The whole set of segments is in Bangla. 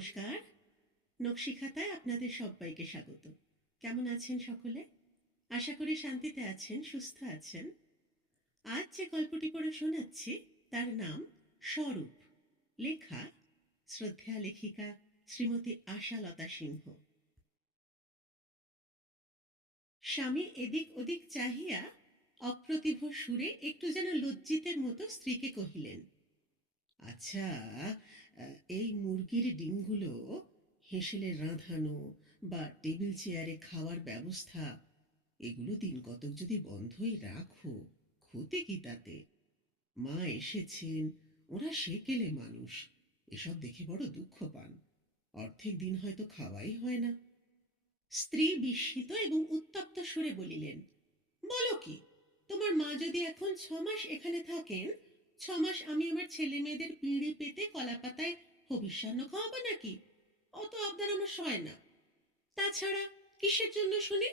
নমস্কার। নকশিখাতায় আপনাদের সবাইকে স্বাগত। কেমন আছেন সকলে? আশা করি শান্তিতে আছেন, সুস্থ আছেন। আজ যে গল্পটি পড়ে শোনাচ্ছি তার নাম স্বরূপ। লেখা শ্রদ্ধেয়া লেখিকা শ্রীমতী আশালতা সিংহ। স্বামী এদিক ওদিক চাহিয়া অপ্রতিভ সুরে একটু যেন লজ্জিতের মতো স্ত্রীকে কহিলেন, আচ্ছা, এই মুরগির ডিমগুলো হেঁসেলে রাঁধানো বা টেবিল চেয়ারে খাওয়ার ব্যবস্থা, এগুলো দিন কতক যদি বন্ধই রাখো, ক্ষতি কি তাতে? মা এসেছেন, ওরা সেকেলে মানুষ, এসব দেখে বড় দুঃখ পান। অর্ধেক দিন হয়তো খাওয়াই হয় না। স্ত্রী বিস্মিত এবং উত্তপ্ত সুরে বলিলেন, বলো কি, তোমার মা যদি এখন 6 মাস এখানে থাকেন, 6 মাস আমি আমার ছেলে মেয়েদের পিঁড়ি পেতে কলা পাতায় হবিষ্যান্ন খাওয়াবো নাকি? অত আবদার আমার সয় না। তাছাড়া কিসের জন্য শুনি?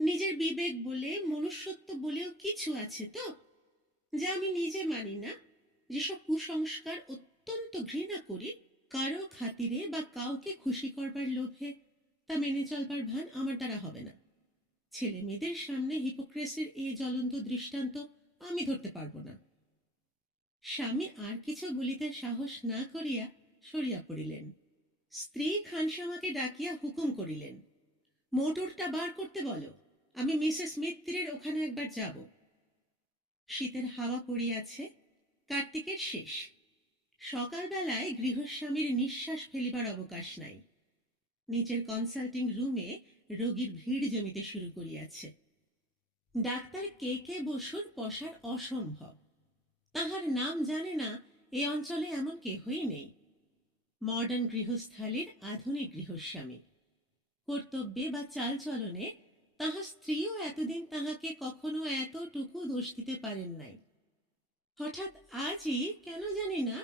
নিজের বিবেক বলে, মনুষ্যত্ব বলেও কিছু আছে তো, যা আমি নিজে মানি না, যেসব কুসংস্কার অত্যন্ত ঘৃণা করি, কারো খাতিরে বা কাউকে খুশি করবার লোভে তা মেনে চলবার ভান আমার দ্বারা হবে না। ছেলে মেয়েদের সামনে হিপোক্রেসির এই জ্বলন্ত দৃষ্টান্ত আমি ধরতে পারবো না। স্বামী আর কিছু বলিতে সাহস না করিয়া সরিয়া পড়িলেন। স্ত্রী খানসামাকে ডাকিয়া হুকুম করিলেন, মোটরটা বার করতে বলো, আমি মিসেস মিত্রের ওখানে একবার যাব। শীতের হাওয়া পড়িয়াছে, কার্তিকের শেষ। সকালবেলায় গৃহস্বামীর নিঃশ্বাস ফেলিবার অবকাশ নাই। নিজের কনসাল্টিং রুমে রোগীর ভিড় জমিতে শুরু করিয়াছে। ডাক্তার কে কে বসুর পসার অসম্ভব। তাহার নাম জানে না এ অঞ্চলে এমন কেহই নেই। মডার্ন গৃহস্থালির আধুনিক গৃহস্বামী। কর্তব্যে বা চালচলনে তাহার স্ত্রীও এতদিন তাহাকে কখনো এতটুকু দোষ দিতে পারেন নাই। হঠাৎ আজই কেন জানি না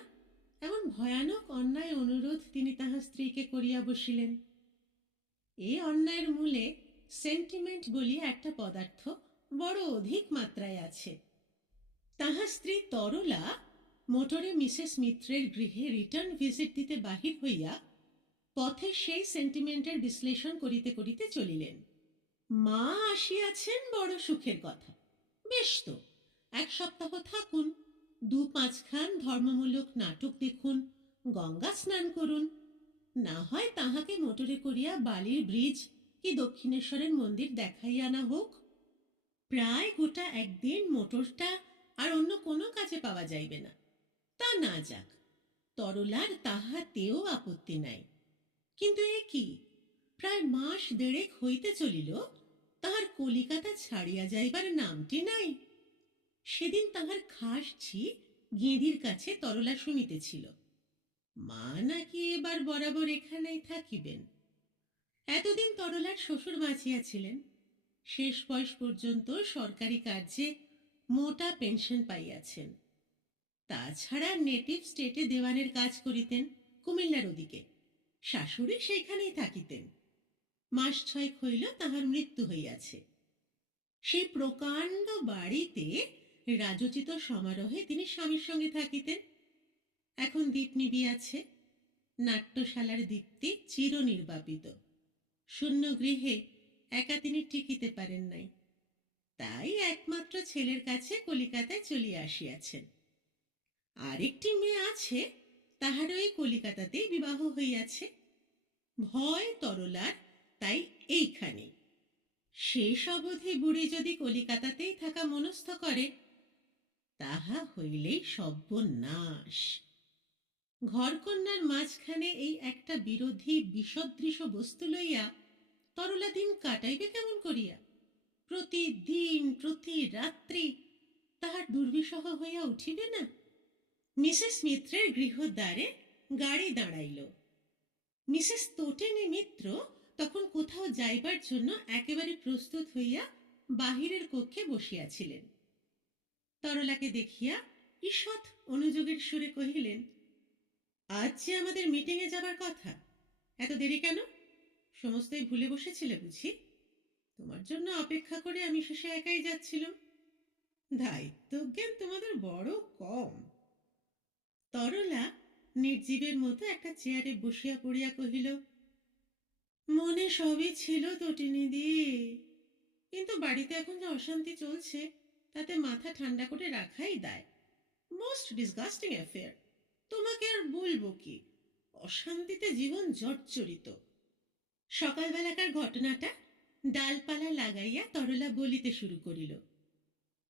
এমন ভয়ানক অন্যায় অনুরোধ তিনি তাহার স্ত্রীকে করিয়া বসিলেন। এই অন্যায়ের মূলে সেন্টিমেন্ট বলিয়া একটা পদার্থ বড় অধিক মাত্রায় আছে। তাহার স্ত্রী তরলা মোটরে মিসেস মিত্রের গৃহে রিটার্ন ভিজিট দিতে বাহির হইয়া পথে সেই সেন্টিমেন্টের বিশ্লেষণ করিতে করিতে চলিলেন। মা আসিয়াছেন বড় সুখের কথা, বেশ তো, 1 সপ্তাহ থাকুন, 2-5খান ধর্মমূলক নাটক দেখুন, গঙ্গা স্নান করুন, না হয় তাহাকে মোটরে করিয়া বালির ব্রিজ কি দক্ষিণেশ্বরের মন্দির দেখাইয়া আনা হোক। প্রায় গোটা একদিন মোটরটা আর অন্য কোনো কাজে পাওয়া যাইবে না। তা না যাক, তরলার তাহাতেও আপত্তি নাই। কিন্তু এ কি, প্রায় মাস দেড়েক হইতে চলিল, তাহার কলিকাতা ছাড়িয়া যাইবার নামটি নাই। সেদিন তাহার খাস ঝি গেঁদির কাছে তরলা শুনিতেছিল, মা নাকি এবার বরাবর এখানেই থাকিবেন। এতদিন তরলার শ্বশুর বাঁচিয়াছিলেন, শেষ বয়স পর্যন্ত সরকারি কার্যে মোটা পেনশন পাইয়াছেন। তাছাড়া নেটিভ স্টেটে দেওয়ানের কাজ করিতেন কুমিল্লার ওদিকে, শাশুড়ি সেইখানেই থাকিতেন। মাস 6 হইল তাহার মৃত্যু হইয়াছে। সেই প্রকাণ্ড বাড়িতে রাজোচিত সমারোহে তিনি স্বামীর সঙ্গে থাকিতেন। এখন দীপ নিবিয়াছে, নাট্যশালার দীপ্তি চিরনির্বাপিত। শূন্য গৃহে একা তিনি টিকিতে পারেন নাই, তাই একমাত্র ছেলের কাছে কলিকাতায় চলিয়া আসিয়াছেন। আরেকটি মেয়ে আছে, তাহারও এই কলিকাতাতেই বিবাহ হইয়াছে। ভয় তরলার তাই এইখানে। শেষ অবধি বুড়ি যদি কলিকাতাতেই থাকা মনস্থ করে, তাহা হইলেই সর্বনাশ। ঘরকন্যার মাঝখানে এই একটা বিরোধী বিষদৃশ বস্তু লইয়া তরলা দিন কাটাইবে কেমন করিয়া? প্রতিদিন প্রতি রাত্রি তাহার দুর্বিষহ হইয়া উঠিবে না? মিসেস মিত্রের গৃহদ্বারে গাড়ি দাঁড়াইল। মিসেস তোটেনি মিত্র তখন কোথাও যাইবার জন্য একেবারে প্রস্তুত হইয়া বাহিরের কক্ষে বসিয়াছিলেন। তরলাকে দেখিয়া ঈষৎ অনুযোগের সুরে কহিলেন, আজ যে আমাদের মিটিংয়ে যাবার কথা, এত দেরি কেন? সমস্তই ভুলে বসেছিলে বুঝি? তোমার জন্য অপেক্ষা করে আমি শেষে একাই যাচ্ছিলাম। দায়িত্বজ্ঞান তোমাদের বড় কম। তরলা নির্জীবের মতো একটা চেয়ারে বসিয়া পড়িয়া কহিল, মনে সবই ছিল তটিনিদি, কিন্তু বাড়িতে এখন যে অশান্তি চলছে তাতে মাথা ঠান্ডা করে রাখাই দায়। Most disgusting affair. তোমাকে আর বলবো কি, অশান্তিতে জীবন জর্জরিত। সকালবেলাকার ঘটনাটা ডালপালা লাগাইয়া তরলা বলিতে শুরু করিল।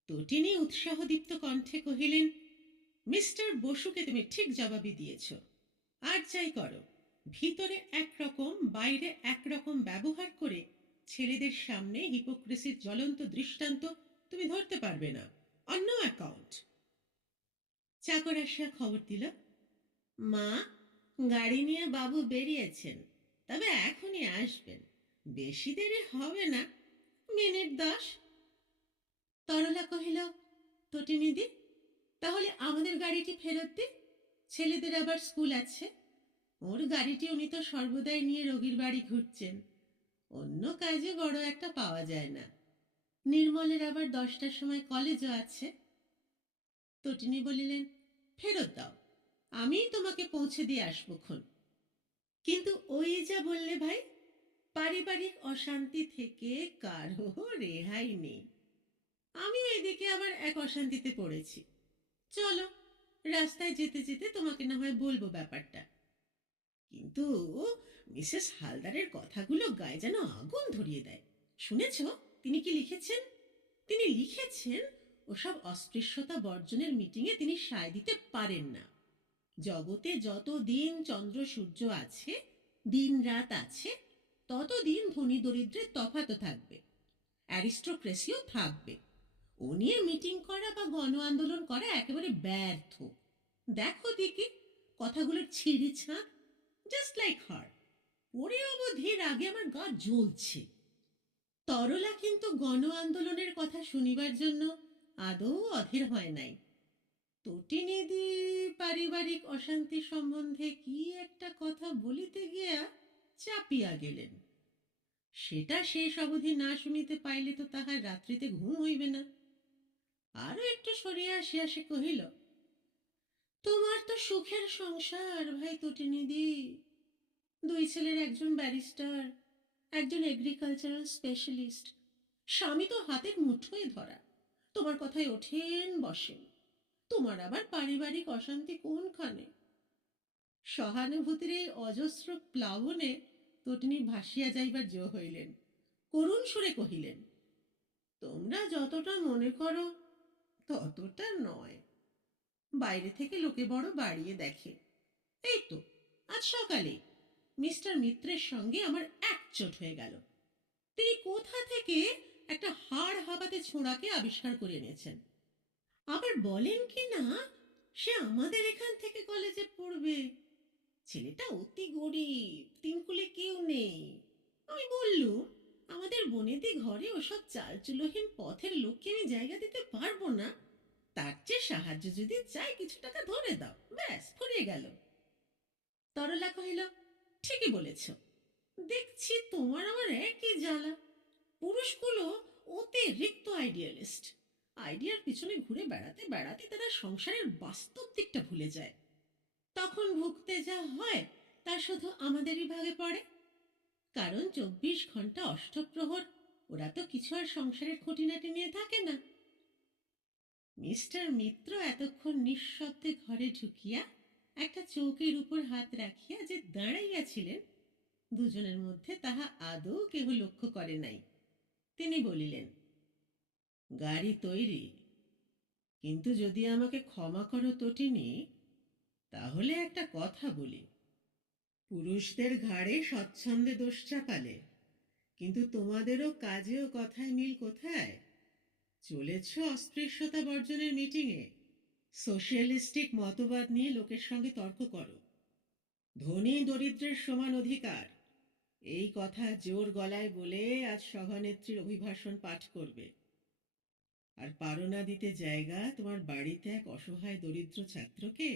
তটিনী উৎসাহদীপ্ত কণ্ঠে কহিলেন, মিস্টার বসুকে তুমি ঠিক জবাবই দিয়েছ। আর যাই করো, ভিতরে একরকম বাইরে একরকম ব্যবহার করে ছেলেদের সামনে হিপোক্রেসির জ্বলন্ত দৃষ্টান্ত তুমি ধরতে পারবে না, অন নো অ্যাকাউন্ট। চাকর আসিয়া খবর দিল, মা, গাড়ি নিয়ে বাবু বেরিয়েছেন, তবে এখনই আসবেন, বেশি দেরি হবে না, মিনিট 10। তরলা কহিল, তটিনিদি, তাহলে আমাদের গাড়িটি ফেরত দিন, ছেলেদের আবার স্কুল আছে। ওর গাড়িটি উনি তো সর্বদাই নিয়ে রোগীর বাড়ি ঘুরছেন, অন্য কাজে বড় একটা পাওয়া যায় না। নির্মলের আবার 10টার সময় কলেজও আছে। তটিনী বলিলেন, ফেরত দাও, আমি তোমাকে পৌঁছে দিয়ে আসবোক্ষণ। কিন্তু ওই যা বললে ভাই, পারিবারিক অশান্তি থেকে কারো রেহাই নেই। আমিও এদিকে আবার এক অশান্তিতে পড়েছি। চলো, রাস্তায় যেতে যেতে তোমাকে না হয় বলবো ব্যাপারটা। কিন্তু মিসেস হালদারের কথাগুলো গায়ে যেন আগুন ধরিয়ে দেয়। শুনেছ তিনি কি লিখেছেন? তিনি লিখেছেন ওসব অস্পৃশ্যতা বর্জনের মিটিংয়ে তিনি সায় দিতে পারেন না। জগতে যত দিন চন্দ্র সূর্য আছে, দিন রাত আছে, ততদিন ধনী দরিদ্রের তফাতও থাকবে, অ্যারিস্টোক্রেসিও থাকবে। ও নিয়ে মিটিং করা বা গণ আন্দোলন করা একেবারে ব্যর্থ। দেখো দেখি কথাগুলোর ছিঁড়ি ছাঁক, জাস্ট লাইক হার। পড়ে অবধির আগে আমার গা জ্বলছে। তরলা কিন্তু গণ আন্দোলনের কথা শুনিবার জন্য আদৌ অধীর হয় নাই। তটিনিদি পারিবারিক অশান্তি সম্বন্ধে কি একটা কথা বলিতে গিয়া চাপিয়া গেলেন। সেটা শেষ অবধি না শুনিতে পাইলে তো তাহার রাত্রিতে ঘুম হইবে না। আরো একটু সরিয়া আসিয়া সে কহিল, তোমার তো সুখের সংসার ভাই তটিনিদি। 2 ছেলের একজন ব্যারিস্টার, একজন এগ্রিকালচারাল স্পেশালিস্ট, স্বামী তো হাতের মুঠোয় ধরা, তোমার কথায় ওঠেন বসেন। তোমার আবার পারিবারিক অশান্তি কোনখানে? সহানুভূতির এই অজস্র প্লাবনে তটিনী ভাসিয়া যাইবার জো হইলেন। করুণ সুরে কহিলেন, তোমরা যতটা মনে করো ততটা নয়। বাইরে থেকে লোকে বড় বাড়িয়ে দেখে। এই তো আজ সকালে মিস্টার মিত্রের সঙ্গে আমার একচোট হয়ে গেল। তিনি কোথা থেকে একটা হাড় হাবাতে ছোঁড়াকে আবিষ্কার করে এনেছেন। আবার বলেন কি না সে আমাদের এখান থেকে কলেজে পড়বে। ছেলেটা অতি গরিব, তিনকুলে কেউ নেই। আমি বললুম, আমাদের বনেদি ঘরে ওসব চালচুলোহীন পথের লোককে আমি জায়গা দিতে পারবো না, তার চেয়ে সাহায্য যদি চাই কিছু টাকা ধরে দাও, ব্যাস ফুরিয়ে গেল। তরলা কহিল, ঠিকই বলেছ। দেখছি তোমার আমার একই জ্বালা। পুরুষগুলো অতিরিক্ত আইডিয়ালিস্ট। আইডিয়ার পিছনে ঘুরে বেড়াতে বেড়াতে তারা সংসারের বাস্তব দিকটা ভুলে যায়। তখন ভুগতে যা হয় তা শুধু আমাদেরই ভাগে পড়ে। কারণ 24 ঘন্টা অষ্টপ্রহর ওরা তো কিছু আর সংসারের খুঁটিনাটি নিয়ে থাকে না। মিস্টার মিত্র এতক্ষণ নিঃশব্দে ঘরে ঢুকিয়া একটা চৌকির উপর হাত রাখিয়া যে দাঁড়াইয়াছিলেন, দুজনের মধ্যে তাহা আদৌ কেহ লক্ষ্য করে নাই। তিনি বলিলেন, গাড়ি তৈরি, কিন্তু যদি আমাকে ক্ষমা করো তটিনী, তাহলে একটা কথা বলি। পুরুষদের ঘাড়ে স্বচ্ছন্দে দোষ চাপালে, কিন্তু তোমাদেরও কাজে ও কথায় মিল কোথায়? চলেছ অস্পৃশ্যতা বর্জনের মিটিংয়ে, সোশ্যালিস্টিক মতবাদ নিয়ে লোকের সঙ্গে তর্ক করো। ধনী দরিদ্রের সমান অধিকার, এই কথা জোর গলায় বলে আজ সভানেত্রীর অভিভাষণ পাঠ করবে। আর পারো না দিতে জায়গা তোমার বাড়িতে এক অসহায় দরিদ্র ছাত্রকে।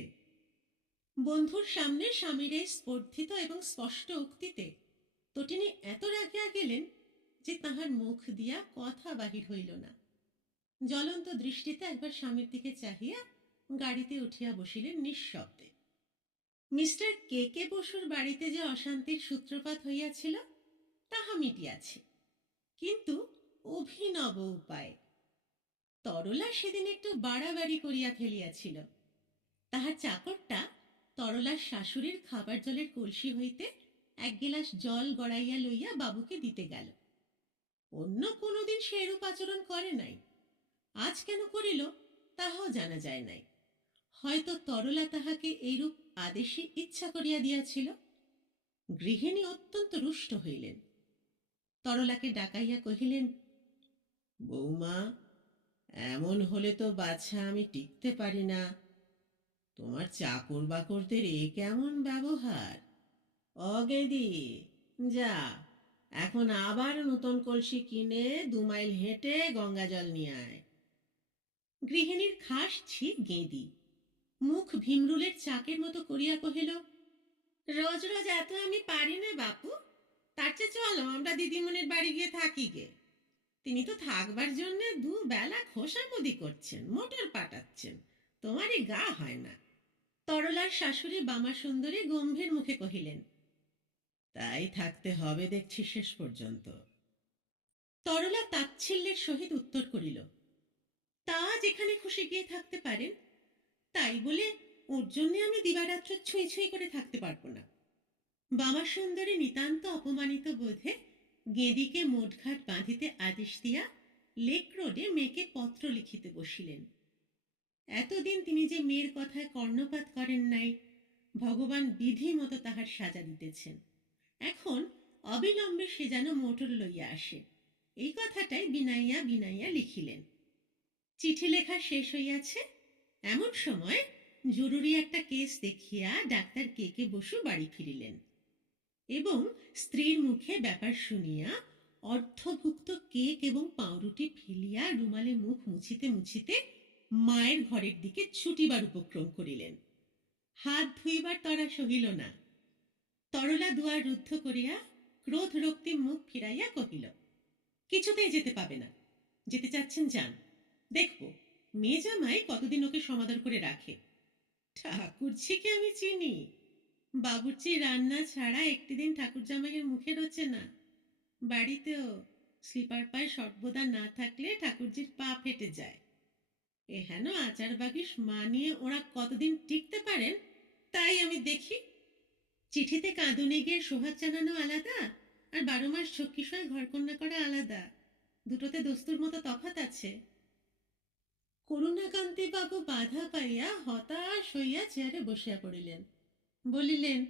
বন্ধুর সামনে স্বামীর এই স্পর্ধিত এবং স্পষ্ট উক্তিতে তটিনী এত রাগিয়া গেলেন যে তাহার মুখ দিয়া কথা বাহির হইল না। জ্বলন্ত দৃষ্টিতে একবার স্বামীর দিকে চাহিয়া গাড়িতে উঠিয়া বসিলেন নিঃশব্দে। মিস্টার কে কে বসুর বাড়িতে যে অশান্তির সূত্রপাত হইয়াছিল তাহা মিটিয়াছে, কিন্তু অভিনব উপায়। তরলা সেদিন একটু বাড়াবাড়ি করিয়া ফেলিয়াছিল। তাহার চাকরটা তরলার শাশুড়ির খাবার জলের কলসি হইতে এক গিলাস জল গড়াইয়া লইয়া বাবুকে দিতে গেল। অন্য কোনোদিন সে এরূপ আচরণ করে নাই, আজ কেন করিল তাহাও জানা যায় নাই। হয়তো তরলা তাহাকে এইরূপ আদেশে ইচ্ছা করিয়া দিয়াছিল। গৃহিণী অত্যন্ত রুষ্ট হইলেন। তরলাকে ডাকাইয়া কহিলেন, বৌমা, এমন হলে তো বাছা আমি টিকতে পারি না। তোমার চাকর বাকরদের এ কেমন ব্যবহার? অগেদি, যা, এখন আবার নূতন কলসি কিনে 2 মাইল হেঁটে গঙ্গা জল নিয়ে আয়। গৃহিণীর খাস ছি গেঁদি, মুখ ভীমরুলের চাকের মতো করিয়া কহিল, রোজ রোজ এত আমি পারি না বাপু, তার চেয়ে চলো আমরা দিদিমণির বাড়ি গিয়ে থাকি গে। তিনি তো থাকবার জন্যে 2 বেলা খোসামদি করছেন, মোটর পাঠাচ্ছেন, তোমারই গা হয় না। তরলার শাশুড়ি বামা সুন্দরী গম্ভীর মুখে কহিলেন, তাই থাকতে হবে দেখছি শেষ পর্যন্ত। তরলা তাচ্ছিল্যের সহিত উত্তর করিল, তা যেখানে খুশি গিয়ে থাকতে পারেন, তাই বলে ওর জন্যে আমি দিবারাত্র ছুঁই ছুঁই করে থাকতে পারবো না। বামা সুন্দরী নিতান্ত অপমানিত বোধে গেঁদিকে মোটঘাট বাঁধিতে আদেশ দিয়া লেক রোডে মেয়েকে পত্র লিখিতে বসিলেন। এতদিন তিনি যে মেয়ের কথায় কর্ণপাত করেন নাই, ভগবান বিধি মতো তাহার সাজা দিতেছেন। এখন অবিলম্বে সে যেন মোটর লইয়া আসে, এই কথাটাই বিনাইয়া বিনাইয়া লিখিলেন। চিঠি লেখা শেষ হইয়াছে এমন সময় জরুরি একটা কেস দেখিয়া ডাক্তার কে কে বসু বাড়ি ফিরিলেন এবং স্ত্রীর মুখে ব্যাপার শুনিয়া অর্ধভুক্ত কেক এবং পাউরুটি ফেলিয়া রুমালে মুখ মুছিতে মুছিতে মায়ের ঘরের দিকে ছুটিবার উপক্রম করিলেন। হাত ধুইবার তরা সহিল না। তরলা দুয়ার রুদ্ধ করিয়া ক্রোধ রক্তিম মুখ ফিরাইয়া কহিল, কিছুতেই যেতে পাবে না। যেতে চাচ্ছেন যান, দেখব মেয়ে জামাই কতদিন ওকে সমাদর করে রাখে। ঠাকুরঝিকে আমি চিনি, বাবুর্চি রান্না ছাড়া একটি দিন ঠাকুর জামাইয়ের মুখে রোচে না। বাড়িতেও স্লিপার পায়ে সর্বদা না থাকলে ঠাকুরজির পা ফেটে যায়। এহেন আচার বাগিস মানিয়ে ওরা কতদিন টিকতে পারেন তাই আমি দেখি। চিঠিতে কাঁদুনে গিয়ে সোহাগ জানানো আলাদা, আর 12 মাস ঝক্কিসয় ঘরকন্যা করা আলাদা, দুটোতে দস্তুর মতো তফাত আছে। করুণাকান্তি বাবু বাধা পাইয়া হতাশ হইয়া চেয়ারে বসিয়া পড়িলেন। বলিলেন,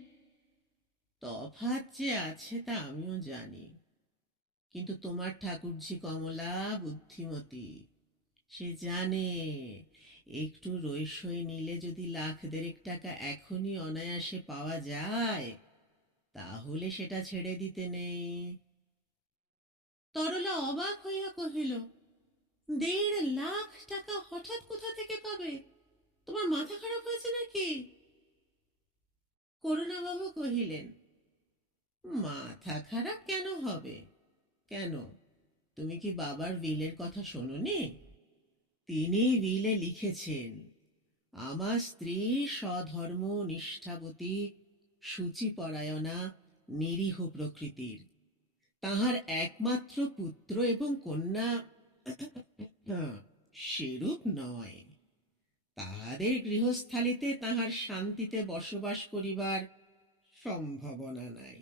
তফাৎ যে আছে তা আমিও জানি, কিন্তু তোমার ঠাকুরঝি কমলা বুদ্ধিমতী, সে জানে একটু রইসই নিলে যদি 1,00,000-1,50,000 এখনই অনায়াসে পাওয়া যায় তাহলে সেটা ছেড়ে দিতে নেই। তরলা অবাক হইয়া কহিল, 1,50,000 হঠাৎ কোথা থেকে পাবে? তোমার মাথা খারাপ হয়েছে নাকি? করুণাবাবু কহিলেন, মাথা খারাপ কেন হবে? কেন, তুমি কি বাবার উইলের কথা শোনোনি? তিনি উইলে লিখেছেন, আমার স্ত্রী স্বধর্ম নিষ্ঠাবতী, শুচিপরায়ণা, নিরীহ প্রকৃতির। তাহার একমাত্র পুত্র এবং কন্যা সেরূপ নয়। তাহাদের গৃহস্থালিতে তাহার শান্তিতে বসবাস করিবার সম্ভাবনা নাই।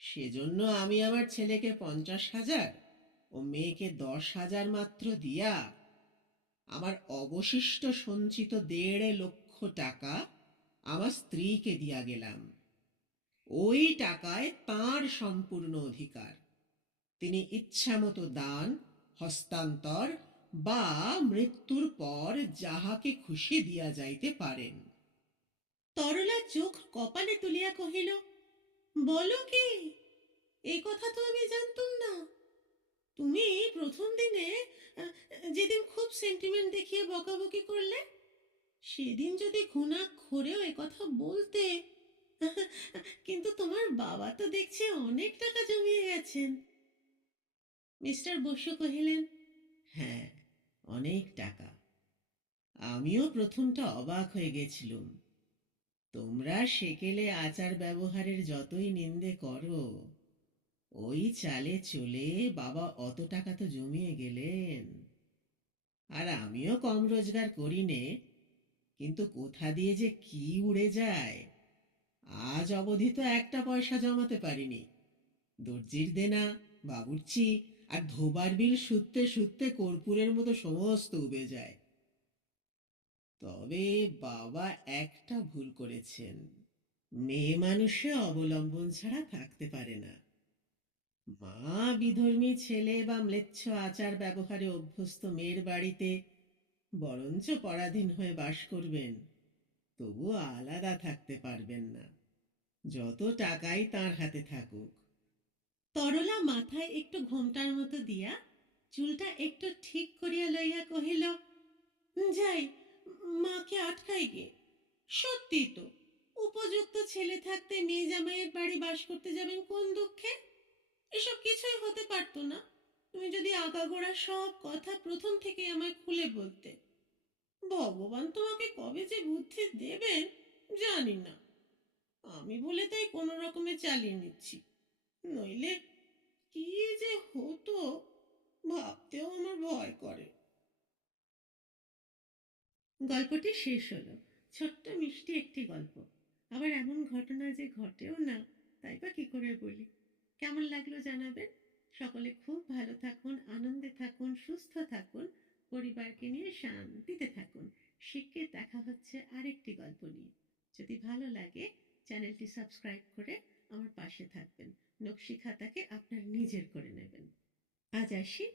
সেজন্য আমি আমার ছেলেকে 50,000 ও মেয়েকে 10,000 মাত্র দিয়া আমার অবশিষ্ট সঞ্চিত 1,50,000 আমার স্ত্রীকে দিয়া গেলাম। ওই টাকায় তাঁর সম্পূর্ণ অধিকার। তিনি ইচ্ছামতো দান, হস্তান্তর বা মৃত্যুর পর যাহাকে খুশি দিয়া যাইতে পারেন। তরলা চোখ কপালে তুলিয়া কহিল, বলো কি? এই কথা তো আমি জানতুম না। তুমি প্রথম দিনে যেদিন খুব সেন্টিমেন্ট দেখিয়ে বকাবকি করলে, সেদিন যদি ঘুণাক্ষরেও কথা বলতে। কিন্তু তোমার বাবা তো দেখছি অনেক টাকা জমিয়ে গেছেন। মিস্টার বসু কহিলেন, হ্যাঁ, অনেক টাকা। আমিও প্রথমটা অবাক হয়ে গেছিলুম। তোমরা সেকেলে আচার ব্যবহারের যতই নিন্দে করো, ওই চালে চলে বাবা অত টাকা তো জমিয়ে গেলেন। আর আমিও কম রোজগার করি নে, কিন্তু কোথা দিয়ে যে কি উড়ে যায়, আজ অবধি তো একটা পয়সা জমাতে পারিনি। দর্জির দেনা, বাবুর্চি আর ধোবার বিল শুধতে শুধতে কর্পূরের মতো সমস্ত উবে যায়। তবে বাবা একটা ভুল করেছেন, মেয়ে মানুষে অবলম্বন ছাড়া থাকতে পারে না। মা বিধর্মী ছেলে বা ম্লেচ্ছ আচার ব্যবহারে অভ্যস্ত মেয়ের বাড়িতে বরঞ্চ পরাধীন হয়ে বাস করবেন, তবুও আলাদা থাকতে পারবেন না, যত টাকাই তার হাতে থাকুক। তরলা মাথায় একটু ঘোমটার মতো দিয়া চুলটা একটু ঠিক করিয়া লইয়া কহিল, যাই, মাকে আটকাই গে। সত্যি তো, উপযুক্ত ছেলে থাকতে মেয়ে জামাইয়ের বাড়ি বাস করতে যাবেন কোন দুঃখে? এসব কিছুই হতে পারতো না, তুমি যদি আগাগোড়া সব কথা প্রথম থেকে আমায় খুলে বলতে। ভগবান তোমাকে কবে যে বুদ্ধি দেবেন জানি না, আমি বলে তাই কোনো রকমে চালিয়ে নিচ্ছি, নইলে কি যে হতো ভাবতেও আমার ভয় করে। গল্পটি শেষ হলো। ছোট্ট মিষ্টি একটি গল্প, আবার এমন ঘটনা যে ঘটেও না, তাই বা কি করে বলি। কেমন লাগলো জানাবেন। সকলে খুব ভালো থাকুন, আনন্দে থাকুন, সুস্থ থাকুন, পরিবারকে নিয়ে শান্তিতে থাকুন। শিগগির দেখা হচ্ছে আরেকটি গল্প নিয়ে। যদি ভালো লাগে, চ্যানেলটি সাবস্ক্রাইব করে আমার পাশে থাকবেন, নকশি খাতাকে আপনার নিজের করে নেবেন। আজ আসি।